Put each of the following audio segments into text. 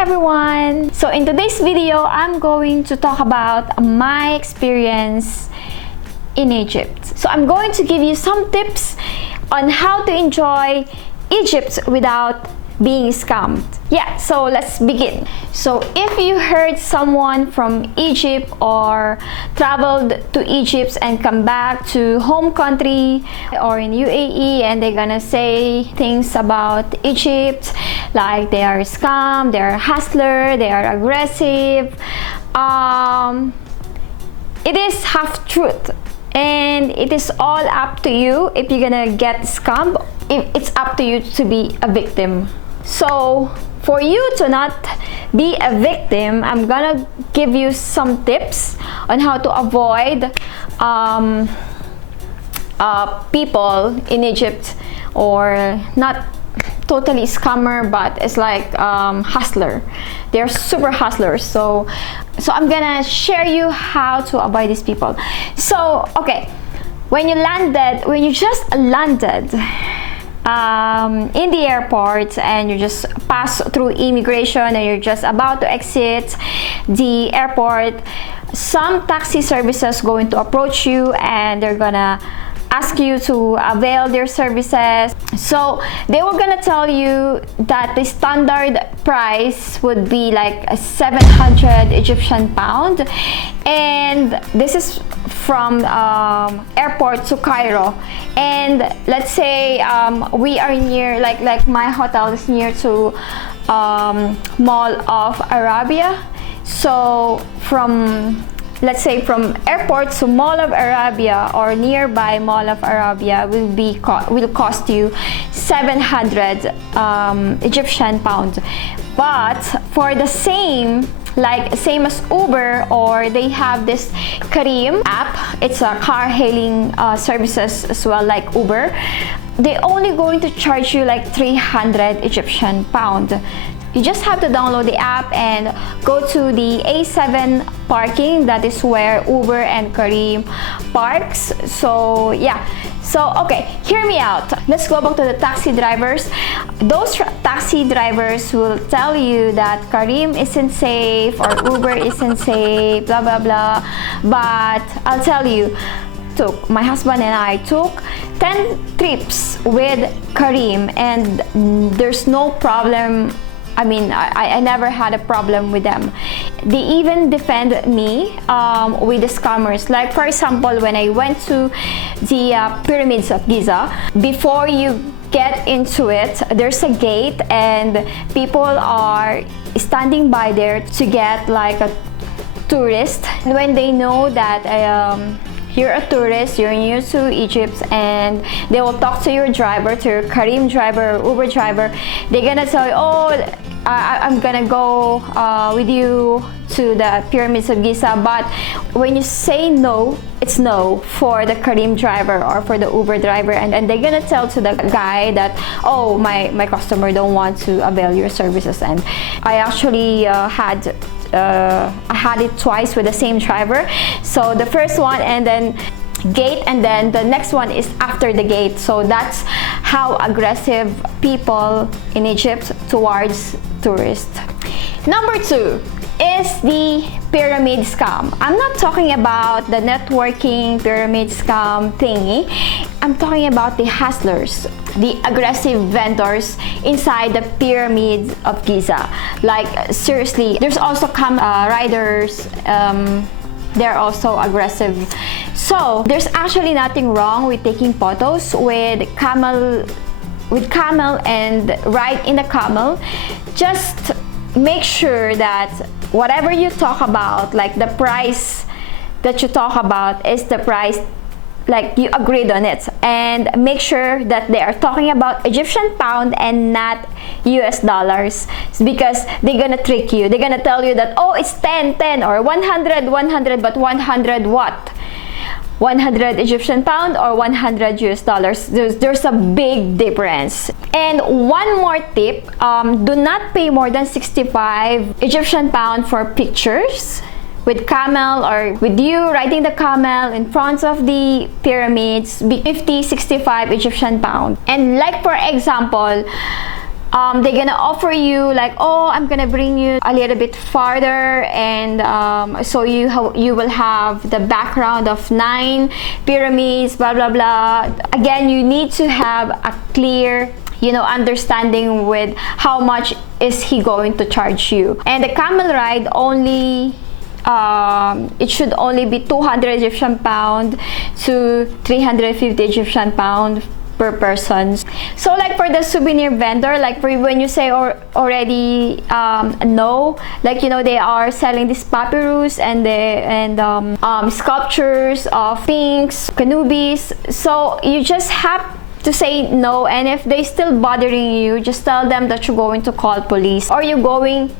everyone! So in today's video, I'm going to talk about my experience in Egypt. So I'm going to give you some tips on how to enjoy Egypt without being scammed. Yeah, so let's begin. So if you heard someone from Egypt or traveled to Egypt and come back to home country or in UAE and they're gonna say things about Egypt like they are scam, they are hustler, they are aggressive, it is half truth and it is all up to you if you're gonna get scammed. It's up to you to be a victim. So for you to not be a victim, I'm gonna give you some tips on how to avoid people in Egypt, or not totally scammer, but it's like hustler. They're super hustlers. So I'm gonna share you how to avoid these people. So okay, when you just landed in the airport and you just pass through immigration and you're just about to exit the airport, some taxi services going to approach you and they're gonna ask you to avail their services. So they were gonna tell you that the standard price would be like 700 Egyptian pound, and this is from airport to Cairo. And let's say we are near, like my hotel is near to Mall of Arabia. So let's say from airport to Mall of Arabia or nearby Mall of Arabia will cost you 700 Egyptian pounds. But for the same as Uber, or they have this Careem app, it's a car hailing services as well like Uber, they only going to charge you like 300 Egyptian pound. You just have to download the app and go to the A7 parking. That is where Uber and Careem parks. So yeah, so okay, hear me out. Let's go back to the taxi drivers. Those taxi drivers will tell you that Careem isn't safe or Uber isn't safe, blah blah blah. But I'll tell you, my husband and I took 10 trips with Careem and there's no problem. I mean, I never had a problem with them. They even defend me with the scammers. Like for example, when I went to the pyramids of Giza, before you get into it, there's a gate and people are standing by there to get like a tourist. And when they know that you're a tourist, you're new to Egypt, and they will talk to your driver, to your Careem driver or Uber driver. They're gonna tell you, oh, I'm gonna go with you to the pyramids of Giza. But when you say no, it's no for the Careem driver or for the Uber driver, and they're gonna tell to the guy that, oh, my customer don't want to avail your services. And I actually I had it twice with the same driver. So the first one and then gate, and then the next one is after the gate. So that's how aggressive people in Egypt towards tourists. Number 2 is the pyramid scam. I'm not talking about the networking pyramid scam thingy. I'm talking about the hustlers, the aggressive vendors inside the pyramids of Giza. Like seriously, there's also riders. They're also aggressive. So there's actually nothing wrong with taking photos with camel and ride in the camel. Just make sure that whatever you talk about, like the price that you talk about is the price like you agreed on it, and make sure that they are talking about Egyptian pound and not US dollars, because they're gonna trick you. They're gonna tell you that, oh, it's 10 or 100, but 100 what? 100 Egyptian pound or 100 US dollars. There's a big difference. And one more tip, do not pay more than 65 Egyptian pound for pictures with camel, or with you riding the camel in front of the pyramids, 50, 65 Egyptian pound. And like for example, they're gonna offer you like, oh, I'm gonna bring you a little bit farther, and so you will have the background of 9 pyramids, blah blah blah. Again, you need to have a clear, you know, understanding with how much is he going to charge you. And the camel ride only, it should only be 200 Egyptian pound to 350 Egyptian pound per person. So like for the souvenir vendor, like for when you say already no, like, you know, they are selling this papyrus and sculptures of Sphinx, Anubis. So you just have to say no, and if they still bothering you, just tell them that you're going to call police or you're going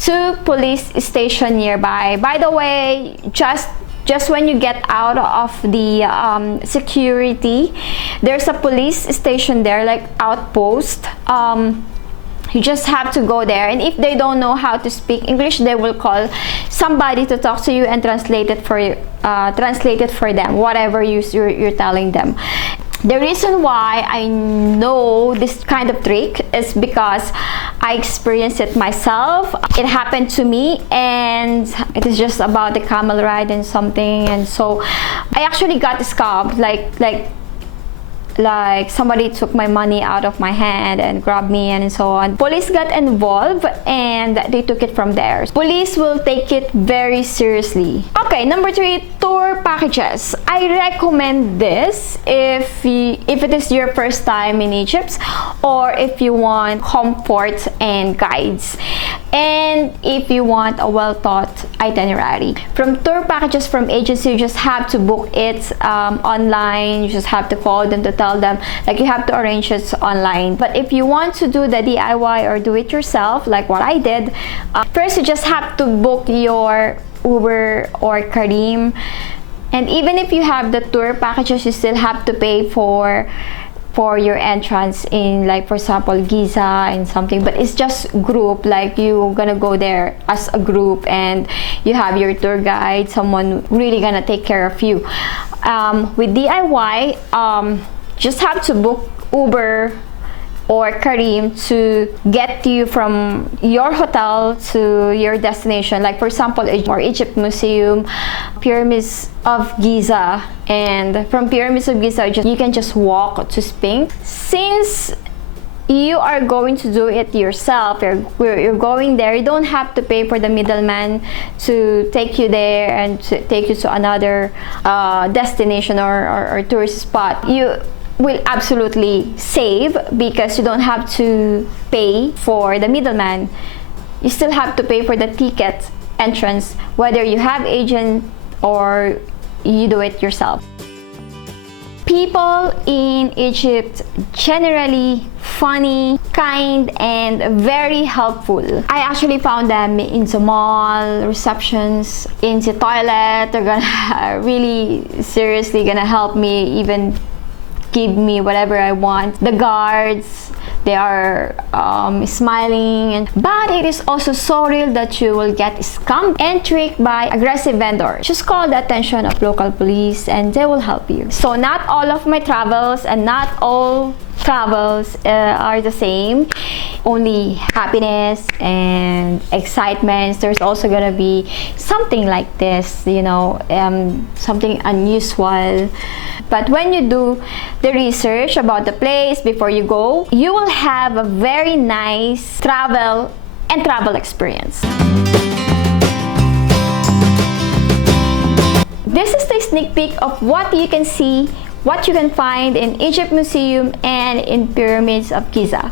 to police station nearby. By the way, just when you get out of the security, there's a police station there, like outpost. You just have to go there, and if they don't know how to speak English, they will call somebody to talk to you and translate it for you, translate it for them, whatever you're telling them. The reason why I know this kind of trick is because I experienced it myself. It happened to me, and it is just about the camel ride and something, and so I actually got scammed, like somebody took my money out of my hand and grabbed me and so on. Police got involved and they took it from there. Police will take it very seriously. Okay, number 3, tour packages. I recommend this if it is your first time in Egypt, or if you want comfort and guides, and if you want a well-thought itinerary. From tour packages from agency, you just have to book it online. You just have to call them to tell them, like, you have to arrange it online. But if you want to do the DIY or do it yourself, like what I did, first you just have to book your Uber or Careem, and even if you have the tour packages, you still have to pay for your entrance in, like, for example, Giza and something. But it's just group, like you're gonna go there as a group and you have your tour guide, someone really gonna take care of you. With DIY, just have to book Uber or Careem to get you from your hotel to your destination, like for example, Egypt Museum, Pyramids of Giza, and from Pyramids of Giza you can just walk to Sphinx. Since you are going to do it yourself, you're going there, you don't have to pay for the middleman to take you there and to take you to another destination or tourist spot. You will absolutely save because you don't have to pay for the middleman. You still have to pay for the ticket entrance, whether you have agent or you do it yourself. People in Egypt generally funny, kind, and very helpful. I actually found them in the mall, receptions, in the toilet. They're gonna really seriously gonna help me, even give me whatever I want. The guards, they are smiling, but it is also so real that you will get scammed and tricked by aggressive vendors. Just call the attention of local police and they will help you. So not all of my travels and not all travels are the same. Only happiness and excitement. There's also gonna be something like this, you know, something unusual. But when you do the research about the place before you go, you will have a very nice travel experience. This is the sneak peek of what you can see, what you can find in Egypt Museum and in Pyramids of Giza.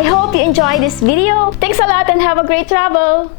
I hope you enjoyed this video. Thanks a lot and have a great travel.